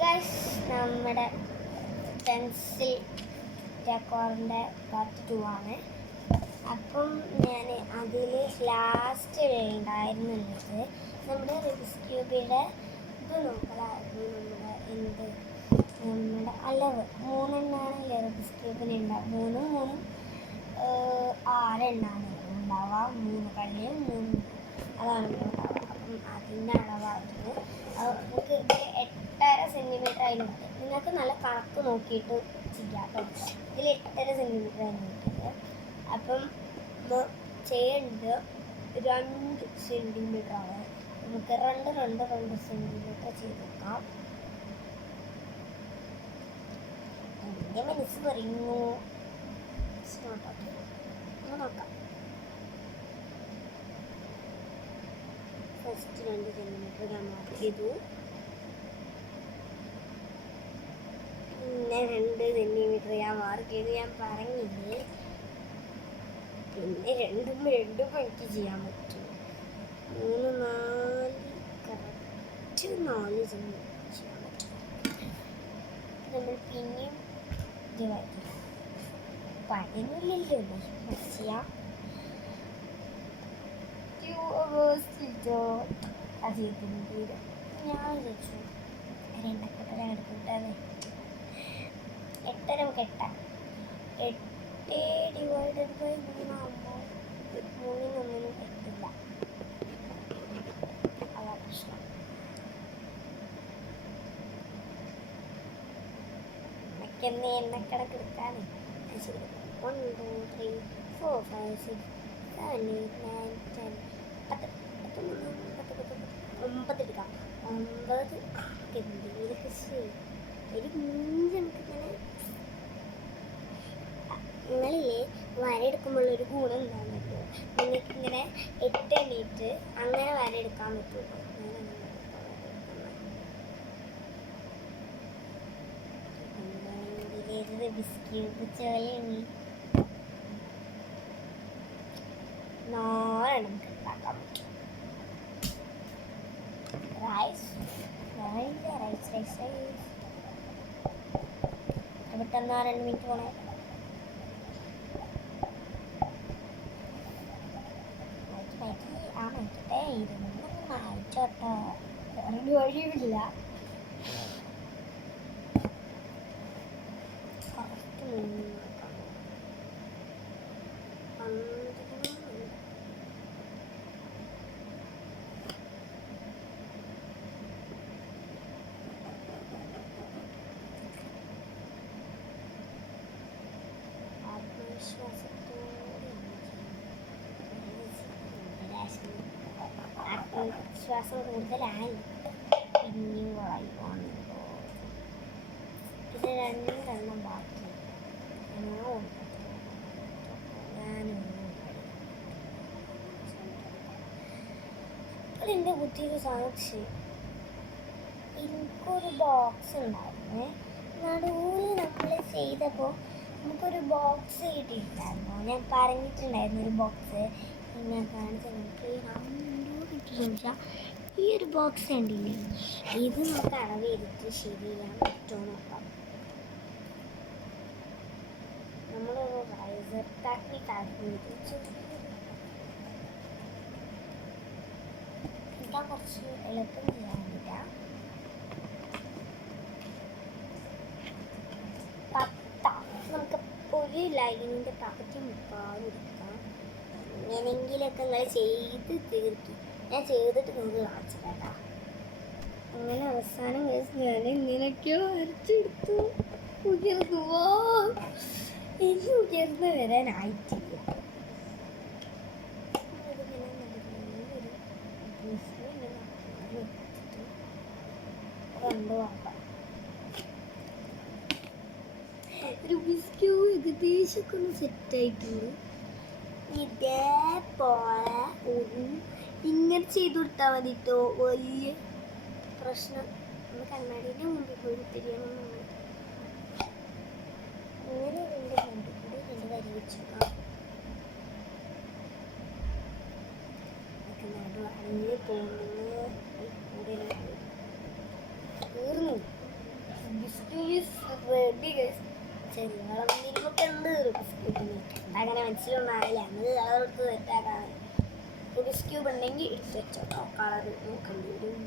Guys, നമ്മുടെ pencil ഡെക്കോറിൻ്റെ part 2 ആണ്. അപ്പം ഞാൻ അതിൽ ലാസ്റ്റ് ഉണ്ടായിരുന്നുള്ളത് നമ്മുടെ റൂബിക്സ് ക്യൂബിയുടെ ഇത് നോക്കലായിരുന്നു. നമ്മുടെ അളവ് 3 എണ്ണാണല്ലേ റൂബിക്സ് ക്യൂബിന് ഉണ്ടാവുക. 3 6 എണ്ണാണ് ഉണ്ടാവുക. 3 കള്ളിയും 3 അതാണ് ഉണ്ടാവുക. അപ്പം അതിൻ്റെ അളവായിരുന്നു. നമുക്ക് 8.5 സെൻറ്റിമീറ്റർ അതിലുണ്ട്. നിങ്ങൾക്ക് നല്ല കണക്ക് നോക്കിയിട്ട് ചെയ്യാം കേട്ടോ. ഇതിൽ 8.5 സെൻറ്റിമീറ്റർ അതിലുണ്ട്. അപ്പം ചെയ്യേണ്ടത് 2 സെൻറ്റിമീറ്റർ ആണ്. നമുക്ക് 2 സെൻറ്റിമീറ്റർ ചെയ്ത് നോക്കാം. എൻ്റെ മനസ്സ് പറയുന്നു നോക്കാം. ഫസ്റ്റ് 2 സെൻറ്റിമീറ്റർ ഞാൻ മാർക്ക് ചെയ്തു. പിന്നെ 2 സെൻറ്റിമീറ്റർ ഞാൻ മാർക്ക് ചെയ്തു. ഞാൻ പറഞ്ഞില്ലേ, പിന്നെ രണ്ടും എനിക്ക് ചെയ്യാൻ പറ്റും. 3 4 കറക്റ്റ് 4 സെൻറ്റിമീറ്റർ ചെയ്യാൻ പറ്റും. നമ്മൾ പിന്നെയും പഴയൊന്നുമില്ലല്ലോ ചെയ്യാം. ഞാൻ വിളിച്ചു എണ്ണക്കെട്ടര എടുത്തിട്ടേ 8 നമുക്ക് 8 ഡിവൈഡഡ് ബൈ 3 ആകുമ്പോൾ 3-1 എത്തില്ല. അതാ പ്രശ്നം. എണ്ണക്കടക്ക് എടുക്കാനേ ശരി. 1 2 3 4 5 6 7 8 9 10 9 എടുക്കാം. 9 എന്തെങ്കിലുമൊക്കെ ശരി. ഒരു 5 നമുക്കിങ്ങനെ നിങ്ങളില്ലേ വരയെടുക്കുമ്പോഴൊരു ഗുണം ഉണ്ടാകുമല്ലോ. നിങ്ങൾക്കിങ്ങനെ 8 എണ്ണീറ്റ് അങ്ങനെ വരയെടുക്കാൻ പറ്റുള്ളൂ. ബിസ്ക്യൂട്ട് ചെറിയാണ് 4 നമുക്ക് ഉണ്ടാക്കാൻ പറ്റും. റൈസ് പെട്ടെന്ന് 2 മിനിറ്റ് പോണേ. മാറ്റട്ടെ ഇരുന്നൊന്ന് മാറ്റോട്ടോ, വേറൊരു വഴിയുമില്ല. ആത്മവിശ്വാസം കൂടുതലായി പിന്നെയും കുളായി പോകുന്നുണ്ടോ. പിന്നെ 2 ബാക്കി. എൻ്റെ ബുദ്ധിയിൽ സാക്ഷി എനിക്കൊരു ബോക്സ് ഉണ്ടായിരുന്നേ. നടുവിൽ നമ്മൾ ചെയ്തപ്പോൾ നമുക്കൊരു ബോക്സ് കിട്ടിയിട്ടുണ്ടായിരുന്നു. ഞാൻ പറഞ്ഞിട്ടുണ്ടായിരുന്നു ഒരു ബോക്സ് ഞാൻ കാണിച്ചാൽ നമുക്ക് കിട്ടില്ല. ഈ ഒരു ബോക്സ് കണ്ടില്ലേ, ഇത് നമുക്ക് അളവ് ചെയ്തിട്ട് ശരിയാൻ പറ്റുമോ നോക്കാം. നമ്മളൊരു റൈസർ ടെക്നിക്കായിട്ട് ഇതാ കുറച്ച് എളുപ്പം ചെയ്യാൻ വേണ്ടിയിട്ടാണ്. 10 നമുക്ക് ഒരു ലൈനിൻ്റെ പകുതി മുക്കാലും എടുക്കാം. എങ്ങനെയെങ്കിലൊക്കെ നിങ്ങൾ ചെയ്ത് തീർക്കും. ഞാൻ ചെയ്തിട്ട് നിങ്ങൾക്ക് കാണിച്ചിട്ടാ. അങ്ങനെ അവസാനം ഞാൻ ഇങ്ങനെയൊക്കെയോ വരച്ചെടുത്തു. ഉയർന്നുവോ ഇനി ഉയർന്നു വരാനായിട്ടില്ല. റുബിക്സ് ഏകദേശമൊക്കെ ഒന്ന് സെറ്റായിട്ടുണ്ട്. ഇതേപോലെ ഇങ്ങനെ ചെയ്ത് കൊടുത്താൽ മതി കേട്ടോ. വലിയ പ്രശ്നം നമ്മൾ കണ്ണാടിൻ്റെ മുമ്പിൽ പോയി തിരിയണം. അങ്ങനെ 2 മുമ്പിൽ കൂടി 2 വരി വെച്ചേക്കാം. നടു അണിഞ്ഞ് പോകുന്നത് കൂടുതൽ തീർന്നു. Ready guys. ചെറിയ നമുക്ക് എന്ത് റുബിക്സ് ക്യൂബിന് അങ്ങനെ മനസ്സിലൊന്നും ആയില്ല. നമ്മൾ കളർ എടുത്ത് സെറ്റാക്കാൻ റുബിക്സ് ക്യൂബ് ഉണ്ടെങ്കിൽ എടുത്ത് വെച്ചോട്ടോ. കളർ നോക്കേണ്ടി വരും.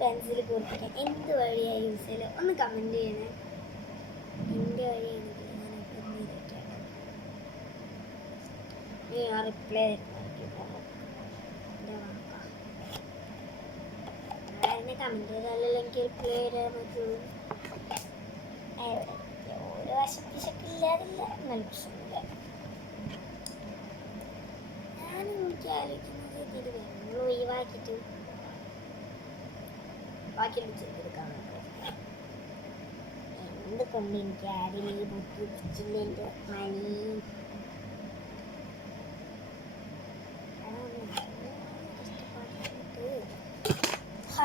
പെൻസിൽ കുറിക്കാൻ എന്ത് വഴിയാണ് യൂസ് ചെയ്യല് ഒന്ന് കമൻറ്റ് ചെയ്യണേ. എൻ്റെ വഴിയാണെങ്കിൽ ഞാൻ റിപ്ലൈ തരുന്ന കമൻറ്റ് ചെയ്താലല്ലോ എനിക്ക് റിപ്ലൈ തരാൻ പറ്റുള്ളൂ. ഓരോ വശപ്പിശക്കില്ലാതില്ല നല്ല പ്രശ്നമില്ല. എനിക്ക് ആലോചിക്കുന്നത് ഇത് നമ്മൾ ഒഴിവാക്കിയിട്ട് ബാക്കിയുള്ള ചെയ്തെടുക്കാൻ എന്തുകൊണ്ട് എനിക്ക് ആരെയും ബുദ്ധിമുട്ടിച്ചില്ല. എൻ്റെ മണി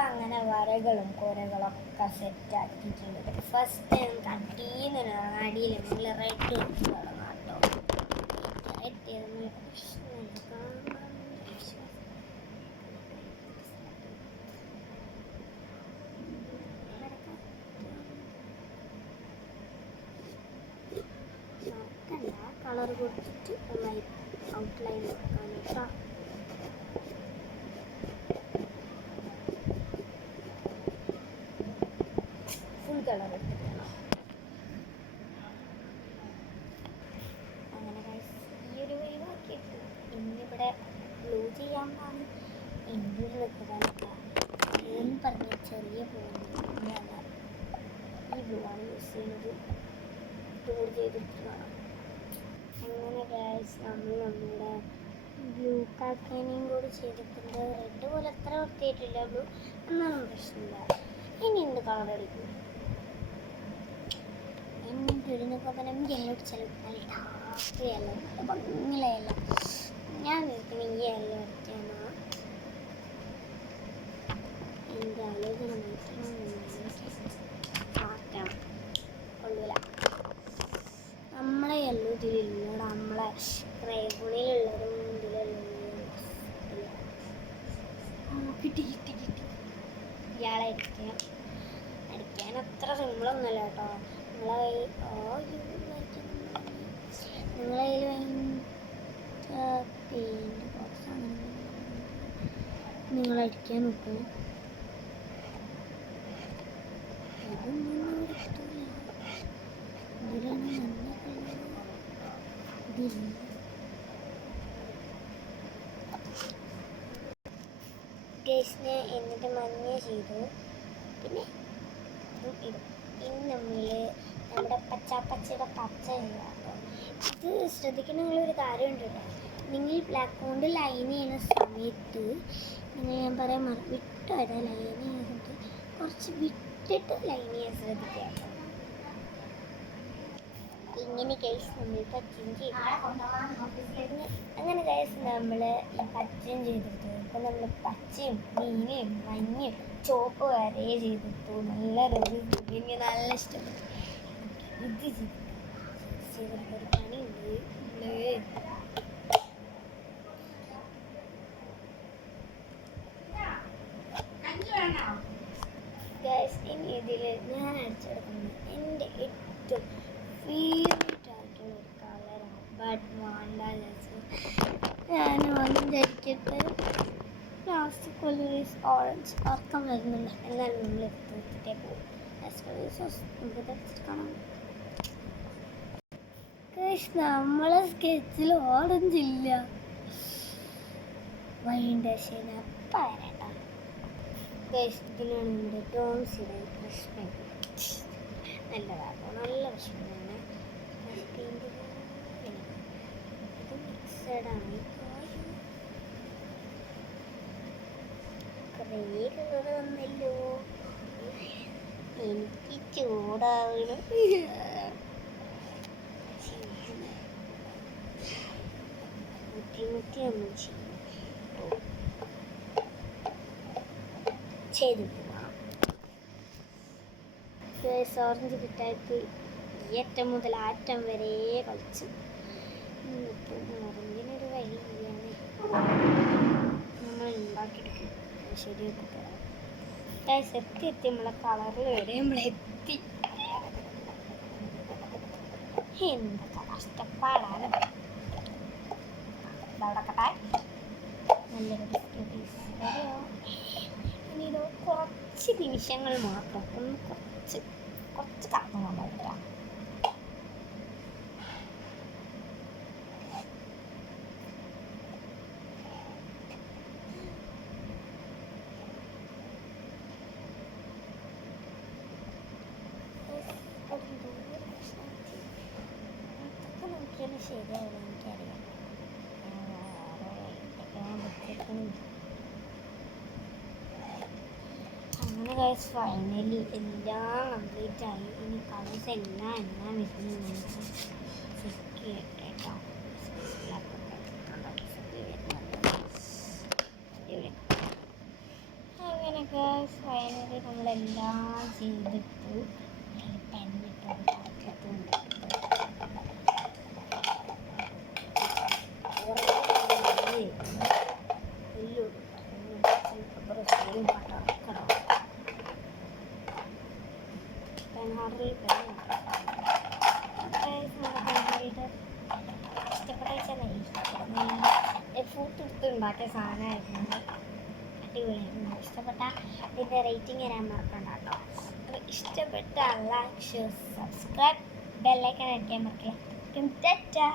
അങ്ങനെ വരകളും കുരകളൊക്കെ സെറ്റാക്കിയിട്ടുണ്ട്. ഫസ്റ്റ് ടൈം കട്ടീന്ന് അടിയിൽ നമ്മൾ റെഡ് തുടങ്ങാം കേട്ടോ. റെഡ് കളർ കൊടുത്തിട്ട് ഔട്ട്ലൈൻ വെക്കാൻ കേട്ടോ. ഫുൾ കളർ എടുത്തിട്ടാണ് അങ്ങനെ ഈ ഒരു ഒഴിവാക്കിയിട്ട് ഇന്നിവിടെ ബ്ലൂ ചെയ്യാൻ പാടില്ല. എൻ്റെ നിൽക്കുന്നതാണ് എന്ന് പറഞ്ഞ ചെറിയ പോകുന്നത് ഈ ബ്ലൂ ആണ് യൂസ് ചെയ്യുന്നത്. ടൂർ ചെയ്തിട്ടുള്ളതാണ്. അങ്ങനെ ഗൈസ് നമ്മൾ നമ്മുടെ ബ്ലൂ കാക്കാനെയും കൂടി ചെയ്തിട്ടുണ്ട്. റെഡ് പോലെ അത്ര വൃത്തിയായിട്ടില്ല ബ്ലൂ, എന്നാലും പ്രശ്നമില്ല. ഇനി എന്ത് കളർ അടിക്കും എൻ്റെ പകരം എന്നോട് ചില നല്ല ടാസ്റ്റിയല്ല നല്ല ഭംഗിയിലല്ല. ഞാൻ നിൽക്കുന്ന ഈ എല്ലാം അടിക്കാനാ എൻ്റെ ആലോചന മാറ്റണം. കൊള്ളൂല നമ്മളെ എല്ലോ ഇതിലുള്ള നമ്മളെ ക്രൈബുണിലുള്ളതും ഇതിലുള്ളതും കിട്ടി ഇയാളെ അടിക്കാൻ അത്ര സിമ്പിളൊന്നുമല്ല കേട്ടോ. നിങ്ങളെ കയ്യിൽ പെയിൻറ്റ് ബോക്സ് അങ്ങനെ നിങ്ങളടിക്കാൻ നോക്കും. ഇതൊന്നും ഇഷ്ടമില്ല. ഇതിലാണ് നല്ല കളർ ഇതില്ല. ഗേസിനെ എന്നിട്ട് മഞ്ഞ ചെയ്തു. പിന്നെ ഇതും ഇനി നമ്മൾ നമ്മുടെ പച്ചയുടെ പച്ച ചെയ്യാട്ടോ. ഇത് ശ്രദ്ധിക്കുന്ന നിങ്ങളൊരു കാര്യമുണ്ട് കേട്ടോ. നിങ്ങൾ ബ്ലാക്ക് കൊണ്ട് ലൈൻ ചെയ്യുന്ന സമയത്ത് നിങ്ങൾ ഞാൻ പറയാൻ വിട്ടോ അതാ ലൈൻ ചെയ്തിട്ട് കുറച്ച് വിട്ടിട്ട് ലൈൻ ചെയ്യാൻ ശ്രദ്ധിക്കുക കേട്ടോ. ഇങ്ങനെ കേസ് നമ്മൾ പച്ചയും ചെയ്തു. അങ്ങനെ കേസ് നമ്മൾ ഈ പച്ചയും ചെയ്തെടുത്തു. ഇപ്പം നമ്മൾ പച്ചയും നീലയും മഞ്ഞയും ചുവപ്പ് വരെ ചെയ്തെടുത്തു. നല്ല രസം, എനിക്ക് നല്ല ഇഷ്ടപ്പെട്ടു. ഇത് ചെയ്തെടുത്തൊരു പണിയുണ്ട്. ഗൈസ് ഇനി ഇതിൽ ഞാൻ അടിച്ചെടുക്കുന്നത് എൻ്റെ ഏറ്റവും ഫേവറേറ്റ് ആയിട്ടുള്ള ഒരു കളറാണ്. ബട്ട് വേണ്ട ഞാൻ വന്നിരിക്കട്ടെ. ലാസ്റ്റ് കൊല്ലൂരീസ് ഓറഞ്ച് ഉറക്കം വരുന്നുണ്ട്. എന്നാലും നമ്മൾ എടുത്തിട്ടേ പോകും. കാണാം നമ്മളെ സ്കെച്ചിൽ ഓറഞ്ച് ഇല്ല. വൈൻഡേഷൻ അപ്പം വരണ്ട. ഇതിനാണ് നമ്മുടെ ടോൺസിയുടെ പ്രശ്നം. നല്ലതാട്ടോ, നല്ല പ്രശ്നം തന്നെ. ഇത് മിക്സഡാണ്. കുറേ കളർ വന്നല്ലോ. എനിക്ക് ചൂടാവണം. ബുദ്ധിമുട്ടി നമ്മൾ ചെയ്തു പോവാം. ഓറഞ്ച് കിട്ടായിട്ട് ഈ അറ്റം മുതൽ ആറ്റം വരെ കളിച്ചു. ഓറഞ്ചിനൊരു വഴിയാണ് നമ്മൾ ഉണ്ടാക്കിയെടുക്കും. ശരിയൊക്കെ തരാം. ഗൈസ് എത്തി നമ്മളെ കളറിൽ വരെ നമ്മളെത്തി. എന്തൊക്കെ കഷ്ടപ്പാടാണ്. ഇതവിടക്കട്ടെ. നല്ലൊരു ബിസ്ക്കറ്റ് ശരിയോ. ഇനി ഇത് കുറച്ച് നിമിഷങ്ങൾ മാത്രം ഒന്ന് കുറച്ച് കറക്കം കൊണ്ടുവരാം. ശരിയാവില്ല എനിക്കറിയാം. അങ്ങനെ ഗൈസ് ഫൈനലി എല്ലാം കംപ്ലീറ്റ് ആയി. ഇനി കളേഴ്സ് എല്ലാം വരുന്നു നമുക്ക് ചെക്ക് ചെയ്യട്ടെ കേട്ടോ. അങ്ങനെ ഗൈസ് ഫൈനലി നമ്മളെല്ലാം ചെയ്തിട്ട് പെണ്ണിട്ടുണ്ട്. എഫോർട്ട് എടുത്ത് ഉണ്ടാക്കിയ സാധനമായിരുന്നു. അടിപൊളിയായിരുന്നു. ഇഷ്ടപ്പെട്ട ഇതിൻ്റെ റേറ്റിംഗ് തരാൻ മറക്കണ്ട കേട്ടോ. അപ്പോൾ ഇഷ്ടപ്പെട്ട ലൈക്ക് ഷെയർ സബ്സ്ക്രൈബ് ബെല്ലൈക്കൺ അടിക്കാൻ മറക്കില്ല. ടാറ്റാ.